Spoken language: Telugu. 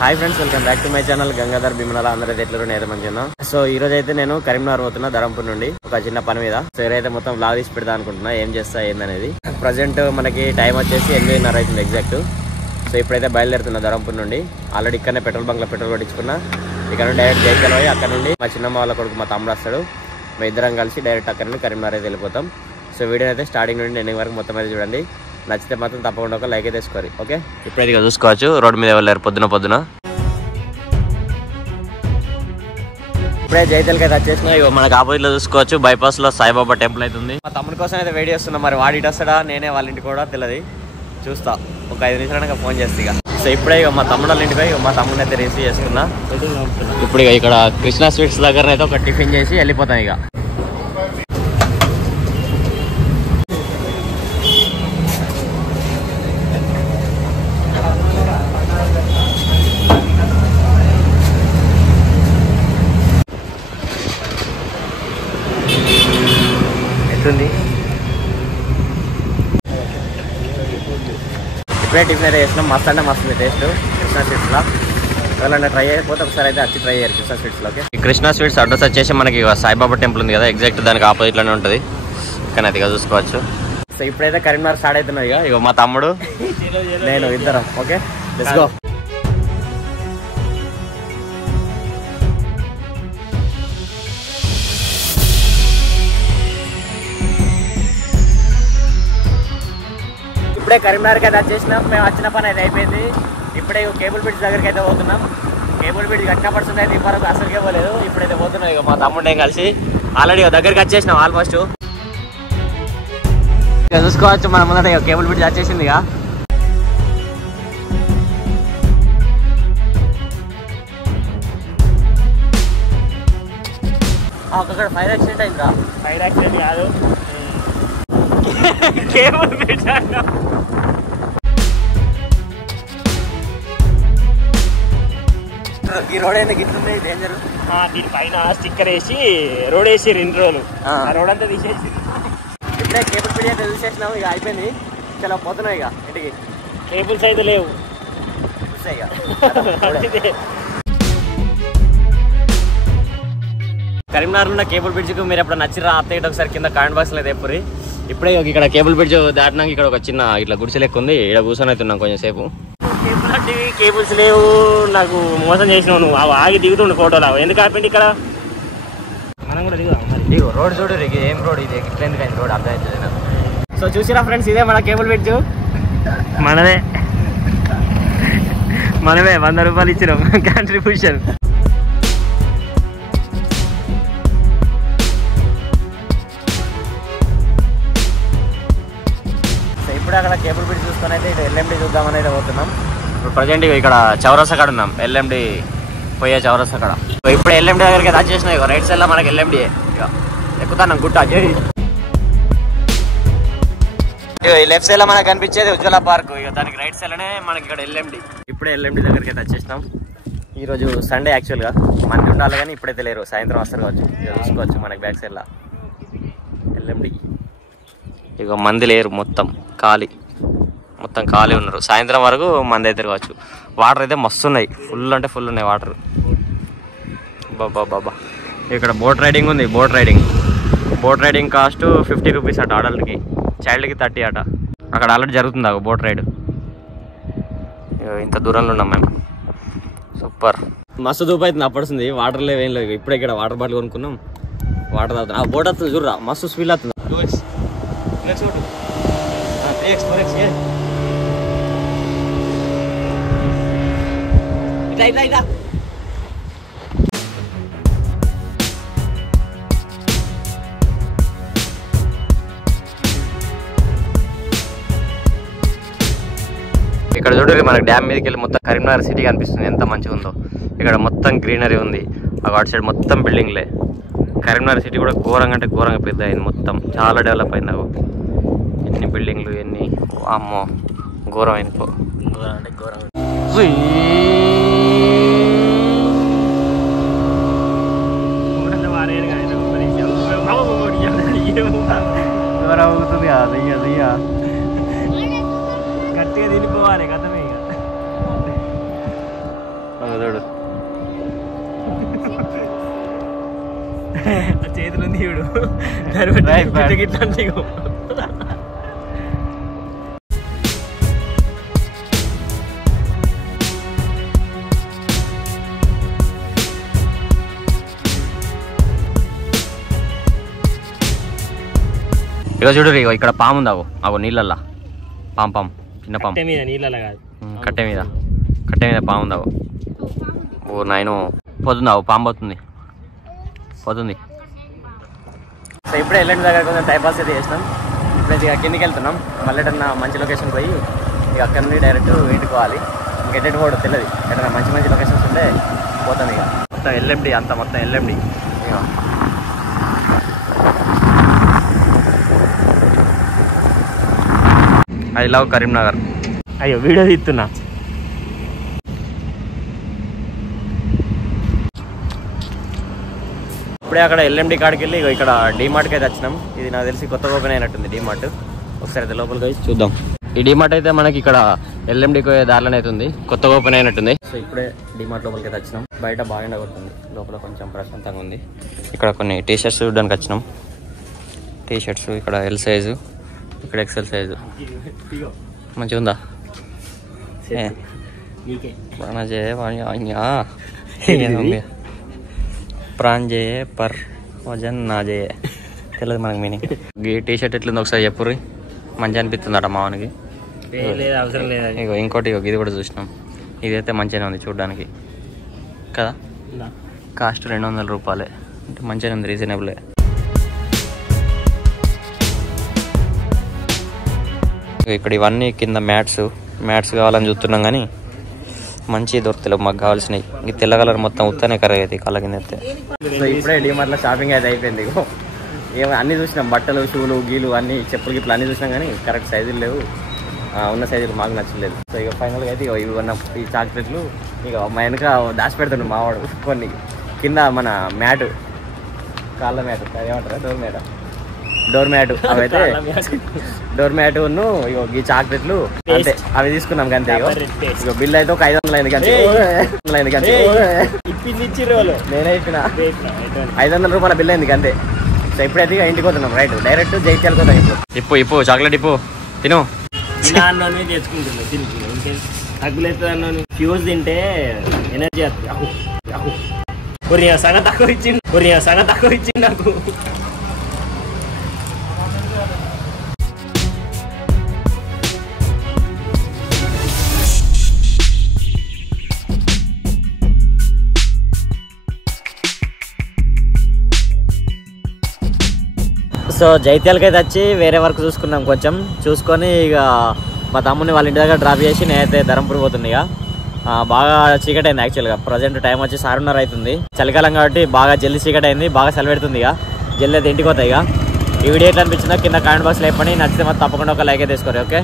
Hi friends, welcome back to my channel Gangadhar Bheemanala. అందరైతే ఎట్లా నేత మంచిగా. సో ఈ రోజు అయితే నేను కరీంనగర్ పోతున్నా, ధరంపూర్ నుండి ఒక చిన్న పని మీద. సో ఈరైతే మొత్తం వ్లాగ్ తీసి పెడతా అనుకుంటున్నా, ఏం చేస్తా ఏందనేది. ప్రజెంట్ మనకి టైం వచ్చేసి 8:30 అవుతుంది ఎగ్జాక్ట్. సో ఇప్పుడైతే బయలుదేరుతున్నా ధరంపూర్ నుండి. ఆల్రెడీ ఇక్కడనే పెట్రోల్ బంక్ లో పెట్రోల్ కొట్టించుకున్నా. ఇక్కడ నుండి డైరెక్ట్ జైకల్ పోయి అక్కడ నుండి మా చిన్నమ్మ వాళ్ళ కొడుకు మా తమ్ముడు వస్తాడు. మేము ఇద్దరం కలిసి డైరెక్ట్ అక్కడ నుండి కరీంనగర్ అయితే వెళ్ళిపోతాం. సో వీడియో అయితే స్టార్టింగ్ నుండి ఎండింగ్ వరకు మొత్తం అయితే చూడండి. నచ్చితే మాత్రం తప్పకుండా ఒక లైక్ అయితే వేసుకోవాలి. ఓకే, ఇప్పుడైతే ఇక చూసుకోవచ్చు రోడ్డు మీద వెళ్ళారు పొద్దున. ఇప్పుడే జైతల్కి అయితే వచ్చేసిన. ఇక మనకు ఆపోజిట్ లో చూసుకోవచ్చు బైపాస్ లో సాయిబాబా టెంపుల్ అయితే ఉంది. మా తమ్ముడి కోసం అయితే వెయిట్ చేస్తున్నా. మరి వాడి వస్తాడా నేనే వాళ్ళ ఇంటికి కూడా తెలియదు, చూస్తా. ఒక 5 నిమిషాలు ఫోన్ చేస్తా. ఇక సో ఇప్పుడే ఇక మా తమ్ముడు వాళ్ళ ఇంటికి ఇక మా తమ్ముడిని అయితే రిసీవ్ చేసుకున్నా. ఇప్పుడు ఇక ఇక్కడ కృష్ణా స్వీట్స్ దగ్గర అయితే ఒక టిఫిన్ చేసి వెళ్ళిపోతాం. ఇక ఇప్పుడే టిఫిన్ అయితే చేసినాం. మస్తు అంటే మస్తుంది టేస్ట్ కృష్ణా స్వీట్స్లో. ఎవరైనా ట్రై అయిపోతే ఒకసారి అయితే వచ్చి ట్రై అయ్యారు కృష్ణా స్వీట్స్లోకి. ఈ కృష్ణా స్వీట్స్ అడ్రస్ వచ్చేసి మనకి సాయిబాబా టెంపుల్ ఉంది కదా, ఎగ్జాక్ట్ దానికి ఆపోజిట్లోనే ఉంటుంది. ఇక్కడ అయితే ఇక చూసుకోవచ్చు. సో ఇప్పుడైతే కరీంనగర్ స్టార్ట్ అవుతున్నాయి. ఇక మా తమ్ముడు నేను ఇద్దరం. Okay, let's go. ఇప్పుడే కరీంనగర్కి అయితే వచ్చేసినాం. మేము వచ్చిన పని అయితే అయిపోయింది. ఇప్పుడే కేబుల్ బ్రిడ్జ్ దగ్గరికి అయితే పోతున్నాం. కేబుల్ బ్రిడ్జ్ గట్టిగా పడుతుంది అయితే ఇప్పటివరకు అసలుకే పోలేదు. ఇప్పుడైతే పోతున్నాం. ఇక మా తమ్ముడు కలిసి ఆల్రెడీ దగ్గరికి వచ్చేసినాం ఆల్మోస్ట్. ఇక చూసుకోవచ్చు మన ముందట ఇక కేబుల్ బ్రిడ్జ్ వచ్చేసింది. ఇక అక్కడ ఫైర్ యాక్సిడెంట్ అయిందా? ఫైర్ యాక్సిడెంట్ కాదు, కేబుల్ బ్రిడ్జ్ అన్నా. ఈ రోడ్ అయితే గిట్లుంది డేంజర్. దీనిపైన స్టిక్కర్ వేసి రోడ్ వేసి 2 రోజులు రోడ్ అంతా తీసేసి ఇప్పుడే కేబుల్ బ్రిడ్జ్ అయితే చూసేసినాము. ఇక అయిపోయింది, చాలా పోతున్నాం ఇక ఇంటికి. కేబుల్స్ అయితే లేవు. కరీంనగర్ ఉన్న కేబుల్ బ్రిడ్జ్కి మీరు ఎప్పుడు నచ్చిరా అత్తయ్య ఒకసారి కింద కామెంట్ బాక్స్ లో తెప్పురి. ఇప్పుడే ఇక్కడ కేబుల్ బ్రిడ్జ్ దాటినాక ఇక్కడ ఒక చిన్న ఇట్లా గుడిసె లెక్క ఉంది. ఇక్కడ కూర్చొని అవుతున్నాం కొంచెం సేపు. కేబుల్స్ లేవు, నాకు మోసం చేసినావు నువ్వు. ఆగి దిగుతుండు ఫోటోలు. ఎందుకు ఆపండి ఇక్కడ? మనం కూడా దిగుదాం. దిగు. రోడ్ చూడు, ఏం రోడ్ ఇది? ఇట్లా ఎందుకైంది రోడ్? అర్థం అవుతుంది నాకు. సో చూసిరా ఫ్రెండ్స్, ఇదే మన కేబుల్ బ్రిడ్జ్. మనమే 100 రూపాయలు ఇచ్చినాం కాంట్రిబ్యూషన్. ఇప్పుడే అక్కడ కేబుల్ బ్రిడ్జ్ చూసుకొని అయితే ఇటు ఎల్ఎండి చూద్దామని అయితే పోతున్నాం. ఇప్పుడు ప్రజెంట్ ఇక్కడ చౌరస్తా కాడ ఉన్నాం, ఎల్ఎండి పోయే చౌరస్తా కాడ. ఇప్పుడు ఎల్ఎండి దగ్గరికి అయితే వచ్చేసినాం. ఇక రైట్ సైడ్ లో మనకి ఎల్ఎండి ఎక్కుతాను గుట్ట. ఈ లెఫ్ట్ సైడ్ లో మనకు కనిపించేది ఉజ్వల పార్క్. ఇక దానికి రైట్ సైడ్ లోనే మనకి ఇక్కడ ఎల్ఎండి. ఇప్పుడే ఎల్ఎండి దగ్గరికి అయితే వచ్చేసినాం. ఈ రోజు సండే యాక్చువల్గా మంది ఉండాలి కానీ ఇప్పుడైతే లేరు, సాయంత్రం వస్తారు కావచ్చు. ఇక చూసుకోవచ్చు మనకి బ్యాక్ సైడ్ లా ఎల్ఎండి. ఇక మంది లేరు, మొత్తం ఖాళీ ఉన్నారు. సాయంత్రం వరకు మంది అయితే కావచ్చు. వాటర్ అయితే మస్తు ఉన్నాయి, ఫుల్ అంటే ఫుల్ ఉన్నాయి వాటర్. బాబా ఇక్కడ బోట్ రైడింగ్ ఉంది. బోట్ రైడింగ్ కాస్ట్ 50 రూపీస్ అట అడల్ట్కి, చైల్డ్కి 30 అట. అక్కడ ఆల్రెడీ జరుగుతుంది బోట్ రైడ్. ఇంత దూరంలో ఉన్నాం మేము. సూపర్, మస్తు దూపు అవుతుంది. అప్పడుస్తుంది వాటర్ లేవు, ఏం లేవు. ఇప్పుడే ఇక్కడ వాటర్ బాటిల్ కొనుక్కున్నాం, వాటర్ తాగుతున్నాం. ఆ బోట్ వస్తుంది చూడరా, మస్తు స్పీడ్ అవుతుంది. ఇక్కడ చూడండి మనకి డ్యామ్ మీదకి వెళ్ళి మొత్తం కరీంనగర్ సిటీ కనిపిస్తుంది. ఎంత మంచిగా ఉందో. ఇక్కడ మొత్తం గ్రీనరీ ఉంది. అటు సైడ్ మొత్తం బిల్డింగ్లే. కరీంనగర్ సిటీ కూడా ఘోరంగా అంటే ఘోరంగా పెద్ద అయింది. మొత్తం చాలా డెవలప్ అయింది. ఎన్ని బిల్డింగ్లు, ఎన్ని అమ్మో ఘోరం అయింది. ఘోరం అంటే ఘోరం. అవుతుంది గట్టిగా తినిపోవాలి కథమే. ఇక చూడు చేతులు ఉంది చూడు గిట్లా అంటే ఇక చూడు ఇక్కడ పాము ఉంది అగో నీళ్ళల్లా పాము చిన్న పాము మీద నీళ్ళ కాదు కట్టె మీద పాము ఉంది ఓ నాయను పోతుంది పాము పోతుంది సో ఇప్పుడే ఎల్లండి దగ్గర కొంచెం టైంపాస్ అయితే చేసినాం. ఇప్పుడైతే ఇక కిందికి వెళ్తున్నాం. మళ్ళీ ఎటన్నా మంచి లొకేషన్ పోయి ఇక అక్కడ నుండి డైరెక్ట్ ఇంటికి పోవాలి. ఇంకెట్ కూడా తెలియదు. ఎటన్నా మంచి లొకేషన్స్ ఉంటే పోతాను. ఇక మొత్తం ఎల్ఎండి అంతా మొత్తం ఎల్ఎండి. ఇక ఐ లవ్ కరీంనగర్. అయ్యో వీడియో తీస్తున్నా. ఇప్పుడే అక్కడ ఎల్ఎండి కాడికి వెళ్ళి ఇక్కడ డీమార్ట్కి అయితే వచ్చినాం. ఇది నాకు తెలిసి కొత్తగా ఓపెన్ అయినట్టుంది డీమార్ట్. ఒకసారి అయితే లోపలికి వచ్చి చూద్దాం. ఈ డీమార్ట్ అయితే మనకి ఇక్కడ ఎల్ఎండికి దారిలోనే అవుతుంది, కొత్తగా ఓపెన్ అయినట్టుంది. సో ఇప్పుడే డీమార్ట్ లోపలికి అయితే వచ్చినాం. బయట బాగా ఎండగొడుతుంది, లోపల కొంచెం ప్రశాంతంగా ఉంది. ఇక్కడ కొన్ని టీ షర్ట్స్ చూడడానికి వచ్చినాం. టీ షర్ట్స్ ఇక్కడ ఎల్ సైజు, ఇక్కడ ఎక్సెల్ సైజు. మంచిగా ఉందా? ప్రాన్ చేయే పర్ వజన్ నా చేయే తెలియదు మనకి మీనింగ్. ఈ టీ షర్ట్ ఎట్లుంది ఒకసారి చెప్పుర్రి. మంచిగా అనిపిస్తుందట మావానికి. అవసరం లేదు. ఇగో ఇంకోటి ఇది కూడా చూసినాం. ఇదైతే మంచిగానే ఉంది చూడడానికి కదా. కాస్ట్ 200 రూపాయలే, అంటే మంచిగానే ఉంది, రీజనబులే. ఇక్కడ ఇవన్నీ కింద మ్యాట్స్ కావాలని చూస్తున్నాం కానీ మంచి దొరుకుతలేవు మాకు కావాల్సినవి. ఇంక తెల్ల కలర్ మొత్తం ఉత్తనే కర్రీ అవుతాయి కళ్ళ కింద అయితే. సో ఇప్పుడే డీమార్ట్లో షాపింగ్ అయితే అయిపోయింది. ఏమో అన్నీ చూసినాం, బట్టలు షూలు గీలు అన్నీ చెప్పులు గిట్లు అన్నీ చూసినాం కానీ కరెక్ట్ సైజులు లేవు. ఉన్న సైజులు మాకు నచ్చలేదు. సో ఇక ఫైనల్గా అయితే ఇవి ఉన్న ఈ చాక్లెట్లు ఇక మా వెనక దాచి పెడుతుండే మావాడు. కొన్ని కింద మన మ్యాటు, కాళ్ళ మ్యాటు ఏమంటారా, డోర్ మ్యాట్ అవైతే డోర్ మ్యాట్ ఇగో ఈ చాక్లెట్లు అంతే అవి తీసుకున్నాం అంతే. ఇగో బిల్ అయితే ఒక 500 అయింది కంటే. నేనే ఇచ్చిన 500 రూపాయల బిల్ అయింది అంతే. సో ఇప్పుడైతే ఇక ఇంటికి పోతున్నాం. రైట్ డైరెక్ట్ జైత్యాల పోతాం. ఇప్పు చాక్లెట్ ఇప్పు తిను. తెచ్చుకుంటున్నా తగ్గులేదు. ఫ్యూజ్ తింటే ఎనర్జీ వస్తుంది. సగం తక్కువ ఇచ్చింది నాకు. సో జైత్యాలకి అయితే వచ్చి వేరే వర్క్ చూసుకున్నాం. కొంచెం చూసుకొని ఇక మా తమ్ముని వాళ్ళ ఇంటి దగ్గర డ్రాప్ చేసి నేనైతే ధరంపూర్ పోతుంది. ఇక బాగా చీకటి అయింది. యాక్చువల్గా ప్రజెంట్ టైం వచ్చి 6:30 అవుతుంది. చలికాలం కాబట్టి బాగా జల్దీ చీకటి అయింది, బాగా చలి పెడుతుంది. ఇక జల్దీ అయితే ఇంటికి పోతాయి. ఇక ఈ వీడియో ఎట్లా అనిపించిందో కింద కామెంట్ బాక్స్లో చెప్పండి. నచ్చితే మాత్రం తప్పకుండా ఒక లైక్ అయితే తీసుకోరు. ఓకే.